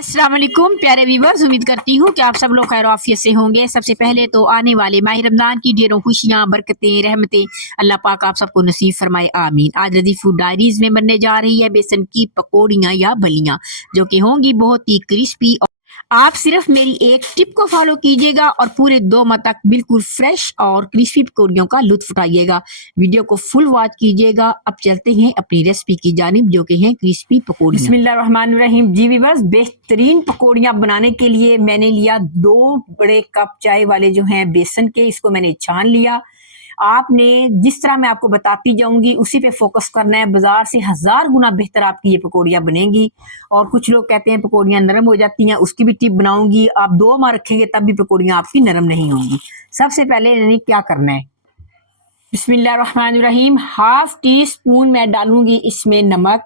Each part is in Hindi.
अस्सलाम वालेकुम प्यारे व्यूवर्स, उम्मीद करती हूँ कि आप सब लोग खैर आफियत से होंगे। सबसे पहले तो आने वाले माह रमजान की ढेरों खुशियाँ, बरकतें, रहमतें अल्लाह पाक आप सबको नसीब फरमाए, आमीन। आज रदी फूड डायरीज में बनने जा रही है बेसन की पकौड़ियाँ या बलियाँ, जो कि होंगी बहुत ही क्रिस्पी। आप सिर्फ मेरी एक टिप को फॉलो कीजिएगा और पूरे 2 माह तक बिल्कुल फ्रेश और क्रिस्पी पकौड़ियों का लुत्फ उठाइएगा। वीडियो को फुल वॉच कीजिएगा। अब चलते हैं अपनी रेसिपी की जानिब, जो कि है क्रिस्पी पकौड़ियाँ। बिस्मिल्लाहिर्रहमानिर्रहीम। जी व्यूअर्स, बेहतरीन पकौड़ियाँ बनाने के लिए मैंने लिया 2 बड़े कप चाय वाले जो हैं बेसन के, इसको मैंने छान लिया। आपने जिस तरह मैं आपको बताती जाऊंगी उसी पे फोकस करना है। बाजार से 1000 गुना बेहतर आपकी ये पकौड़ियाँ बनेंगी। और कुछ लोग कहते हैं पकौड़ियाँ नरम हो जाती हैं, उसकी भी टिप बनाऊंगी। आप 2 माह रखेंगे तब भी पकौड़ियाँ आपकी नरम नहीं होंगी। सबसे पहले यानी क्या करना है, बिस्मिल्लाहिर्रहमानिर्रहीम। 1/2 टी स्पून मैं डालूंगी इसमें नमक।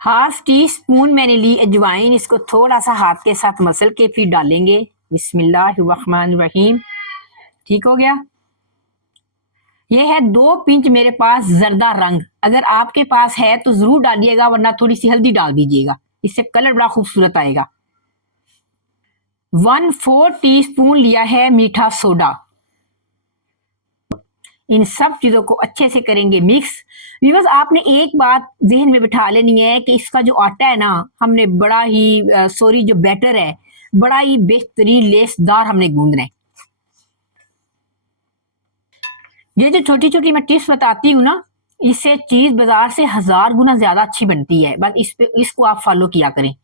1/2 टी स्पून मैंने ली अजवाइन, इसको थोड़ा सा हाथ के साथ मसल के फिर डालेंगे। बिस्मिल्लाहिर्रहमानिर्रहीम। ठीक हो गया। ये है 2 पिंच मेरे पास जर्दा रंग, अगर आपके पास है तो जरूर डालिएगा, वरना थोड़ी सी हल्दी डाल दीजिएगा, इससे कलर बड़ा खूबसूरत आएगा। 1/4 टीस्पून लिया है मीठा सोडा। इन सब चीजों को अच्छे से करेंगे मिक्स। व्यूअर्स, आपने एक बात जहन में बिठा लेनी है कि इसका जो आटा है ना, हमने बड़ा ही जो बैटर है, बड़ा ही बेहतरीन लेसदार हमने गूंदना है। ये जो छोटी छोटी मैं टिप्स बताती हूँ ना, इससे चीज बाजार से 1000 गुना ज्यादा अच्छी बनती है। बस इसको आप फॉलो किया करें।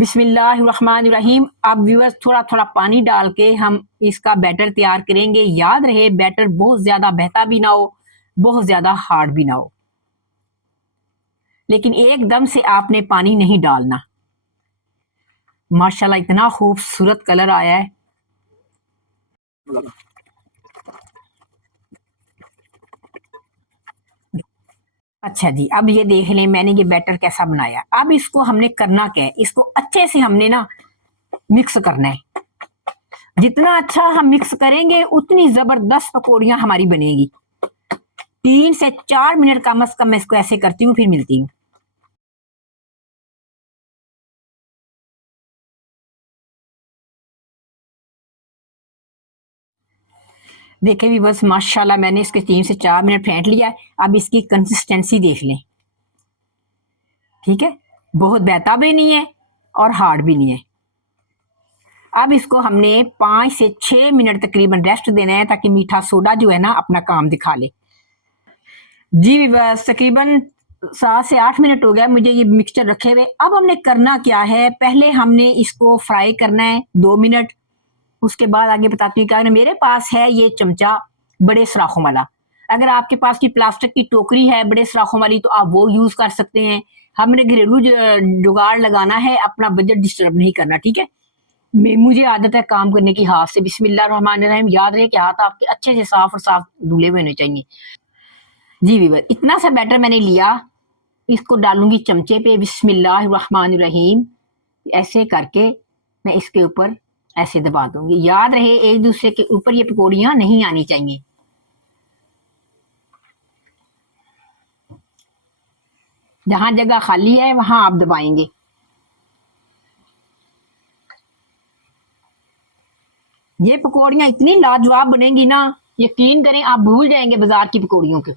बिस्मिल्लाहिर्रहमानिर्रहीम। अब व्यूअर्स, थोड़ा थोड़ा पानी डाल के हम इसका बैटर तैयार करेंगे। याद रहे, बैटर बहुत ज्यादा बहता भी ना हो, बहुत ज्यादा हार्ड भी ना हो, लेकिन एकदम से आपने पानी नहीं डालना। माशाल्लाह इतना खूबसूरत कलर आया है। अच्छा जी, अब ये देख लें मैंने ये बैटर कैसा बनाया। अब इसको हमने करना क्या है, इसको अच्छे से हमने ना मिक्स करना है। जितना अच्छा हम मिक्स करेंगे उतनी जबरदस्त पकौड़ियां हमारी बनेगी। 3 से 4 मिनट कम से कम मैं इसको ऐसे करती हूँ, फिर मिलती हूँ। देखे भी बस माशाल्लाह, मैंने इसके 3 से 4 मिनट फेंट लिया है। अब इसकी कंसिस्टेंसी देख लें। ठीक है, बहुत बहता भी नहीं है और हार्ड भी नहीं है। अब इसको हमने 5 से 6 मिनट तकरीबन रेस्ट देना है, ताकि मीठा सोडा जो है ना अपना काम दिखा ले। जी बस तकरीबन 7 से 8 मिनट हो गया मुझे ये मिक्सचर रखे हुए। अब हमने करना क्या है, पहले हमने इसको फ्राई करना है 2 मिनट। उसके बाद आगे बताती हूँ क्या। मेरे पास है ये चमचा बड़े सराखों वाला। अगर आपके पास की प्लास्टिक की टोकरी है बड़े सराखों वाली, तो आप वो यूज कर सकते हैं। हमने घरेलू जुगाड़ लगाना है, अपना बजट डिस्टर्ब नहीं करना। ठीक है, मुझे आदत है काम करने की हाथ से। बिस्मिल्लाहिर्रहमानिर्रहीम। याद रहे कि हाथ आपके अच्छे से साफ और साफ धुले हुए होने चाहिए। जी वीवर, इतना सा बैटर मैंने लिया, इसको डालूंगी चमचे पे। बिस्मिल्लाहिर्रहमानिर्रहीम। ऐसे करके मैं इसके ऊपर ऐसे दबा दूंगी। याद रहे, एक दूसरे के ऊपर ये पकौड़ियां नहीं आनी चाहिए। जहां जगह खाली है वहां आप दबाएंगे। ये पकौड़ियां इतनी लाजवाब बनेंगी ना, यकीन करें आप भूल जाएंगे बाजार की पकौड़ियों के।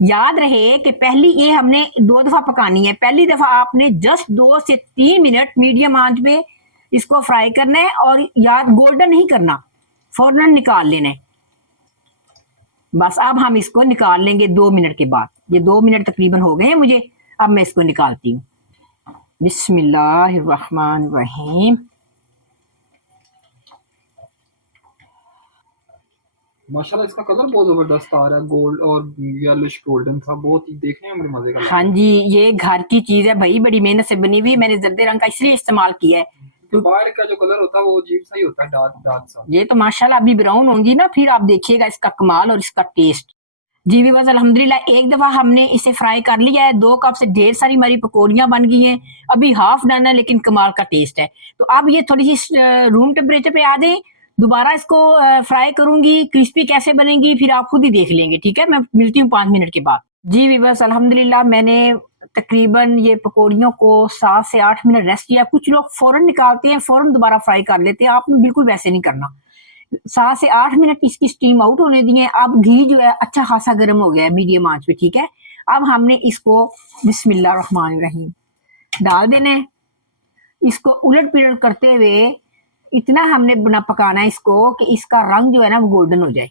याद रहे कि पहली ये हमने 2 दफा पकानी है। पहली दफा आपने जस्ट 2 से 3 मिनट मीडियम आंच पे इसको फ्राई करना है, और याद गोल्डन नहीं करना, फौरन निकाल लेना है। बस अब हम इसको निकाल लेंगे 2 मिनट के बाद। ये 2 मिनट तकरीबन हो गए हैं मुझे। अब मैं इसको निकालती हूँ। बिस्मिल्लाहिर्रहमानिर्रहीम। माशाल्लाह इसका कलर बहुत जबरदस्त आ रहा है, गोल्ड और येलोइश गोल्डन सा, बहुत ही देखने में बड़े मजे का लग रहा हाँ है। जी, ये घर की चीज है भाई, बड़ी मेहनत से बनी हुई। मैंने जर्दे रंग का इसलिए इस्तेमाल किया है। तो बाहर का जो कलर होता है वो अजीब सा ही होता है, डार्क डार्क सा। ये तो माशाल्लाह अभी ब्राउन होंगी ना, फिर आप देखिएगा इसका कमाल और इसका टेस्ट। जी व्यूअर्स अल्हम्दुलिल्लाह एक दफ़ा हमने इसे फ्राई कर लिया है। 2 कप से ढेर सारी हमारी पकौड़ियाँ बन गई हैं। अभी हाफ डन है लेकिन कमाल का टेस्ट है। तो अब ये थोड़ी-सी रूम टेम्परेचर पे आ जाएँ, दोबारा इसको फ्राई करूँगी, क्रिस्पी कैसे बनेंगी फिर आप खुद ही देख लेंगे, ठीक है? मैं मिलती हूँ 5 मिनट के बाद। जी व्यूअर्स अल्हम्दुलिल्लाह मैंने तकरीबन ये पकौड़ियों को 7 से 8 मिनट रेस्ट किया। कुछ लोग फ़ौरन निकालते हैं, फ़ौरन दोबारा फ्राई कर लेते हैं, आपने बिल्कुल वैसे नहीं करना। 7 से 8 मिनट इसकी स्टीम आउट होने दिए। अब घी जो है अच्छा खासा गर्म हो गया है मीडियम आंच पे, ठीक है? अब हमने इसको बिस्मिल्लाह रहमान रहीम डाल देना है। इसको उलट-पुलट करते हुए इतना हमने बना पकाना है इसको कि इसका रंग जो है ना वो गोल्डन हो जाए।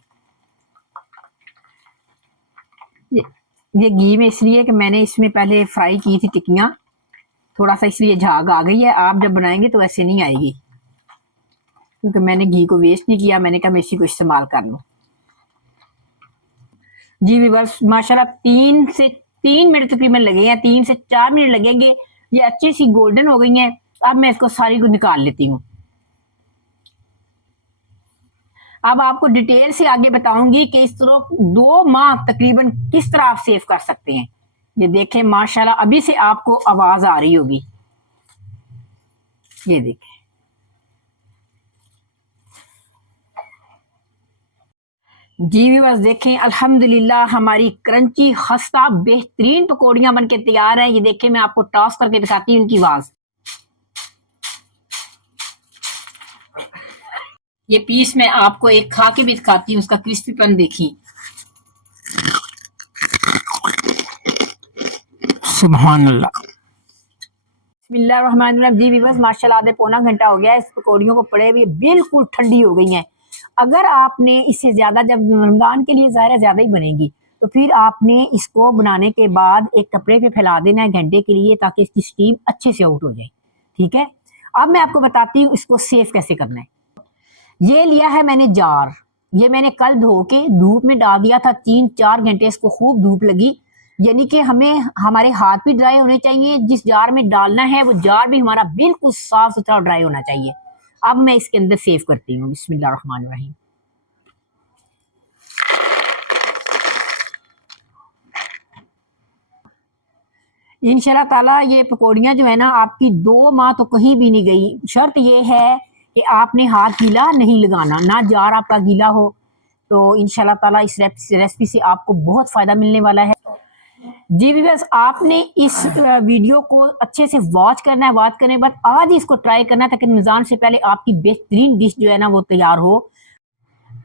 ये ये घी में इसलिए कि मैंने इसमें पहले फ्राई की थी टिक्कियाँ, थोड़ा-सा इसलिए झाग आ गई है। आप जब बनाएँगे तो ऐसे नहीं आएगी। क्योंकि मैंने घी को वेस्ट नहीं किया, मैंने कहा मैं इसी को इस्तेमाल कर लूँ। जी व्यूअर्स माशाल्लाह 3 मिनट तकरीबन लगे हैं, 3 से 4 मिनट लगेंगे। ये अच्छी सी गोल्डन हो गई हैं। अब मैं इसको सारी को निकाल लेती हूँ। अब आपको डिटेल से आगे बताऊंगी कि इस तरह 2 माह तकरीबन किस तरह आप सेव कर सकते हैं। ये देखें माशाल्लाह अभी से आपको आवाज आ रही होगी। ये देखें जी व्यूअर्स देखें अल्हम्दुलिल्लाह हमारी क्रंची खस्ता बेहतरीन पकौड़ियां बनके तैयार हैं। ये देखें मैं आपको टॉस करके दिखाती हूँ इनकी आवाज। ये पीस मैं आपको एक खा के भी दिखाती हूँ, उसका क्रिस्पीपन देखिए। सुभान अल्लाह। बिस्मिल्लाहिर्रहमानिर्रहीम। जी व्यूअर्स माशाल्लाह आधे पौना घंटा हो गया है इस पकौड़ियों को पड़े हुए, बिल्कुल ठंडी हो गई हैं। अगर आपने इससे ज़्यादा जब रमज़ान के लिए ज़ाहिर ज़्यादा ही बनेगी, तो फिर आपने इसको बनाने के बाद एक कपड़े पे फैला देना है घंटे के लिए ताकि इसकी स्टीम अच्छे से आउट हो जाए, ठीक है? अब मैं आपको बताती हूँ इसको सेव कैसे करना है। ये लिया है मैंने जार, ये मैंने कल धो के धूप में डाल दिया था 3-4 घंटे इसको खूब धूप लगी। यानी कि हमें हमारे हाथ भी ड्राई होने चाहिए, जिस जार में डालना है वो जार भी हमारा बिल्कुल साफ सुथरा ड्राई होना चाहिए। अब मैं इसके अंदर सेव करती हूँ बिस्मिल्लाहिर्रहमानिर्रहीम। इंशाल्लाह ताला ये पकौड़ियाँ जो है ना आपकी 2 माह तो कहीं भी नहीं गई। शर्त ये है कि आपने हाथ गीला नहीं लगाना, ना जार आपका गीला हो। तो इंशाल्लाह ताला इस रेसिपी से आपको बहुत फ़ायदा मिलने वाला है। जी व्यूअर्स आपने इस वीडियो को अच्छे से वॉच करना है, वॉच करने के बाद आज ही इसको ट्राई करना है ताकि रमज़ान से पहले आपकी बेहतरीन डिश जो है ना वो तैयार हो,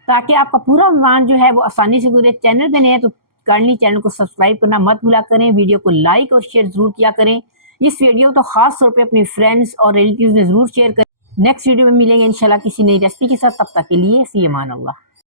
ताकि आपका पूरा रमज़ान जो है वो आसानी से गुजरे। चैनल पे नए हैं तो काइंडली चैनल को सब्सक्राइब करना मत भूला करें, वीडियो को लाइक और शेयर ज़रूर किया करें। इस वीडियो तो ख़ास तौर पे अपने फ्रेंड्स और रिलेटिव्स में ज़रूर शेयर करें। नेक्स्ट वीडियो में मिलेंगे इंशाल्लाह किसी नई रेसिपी के साथ, तब तक के लिए फ़ी अमान अल्लाह।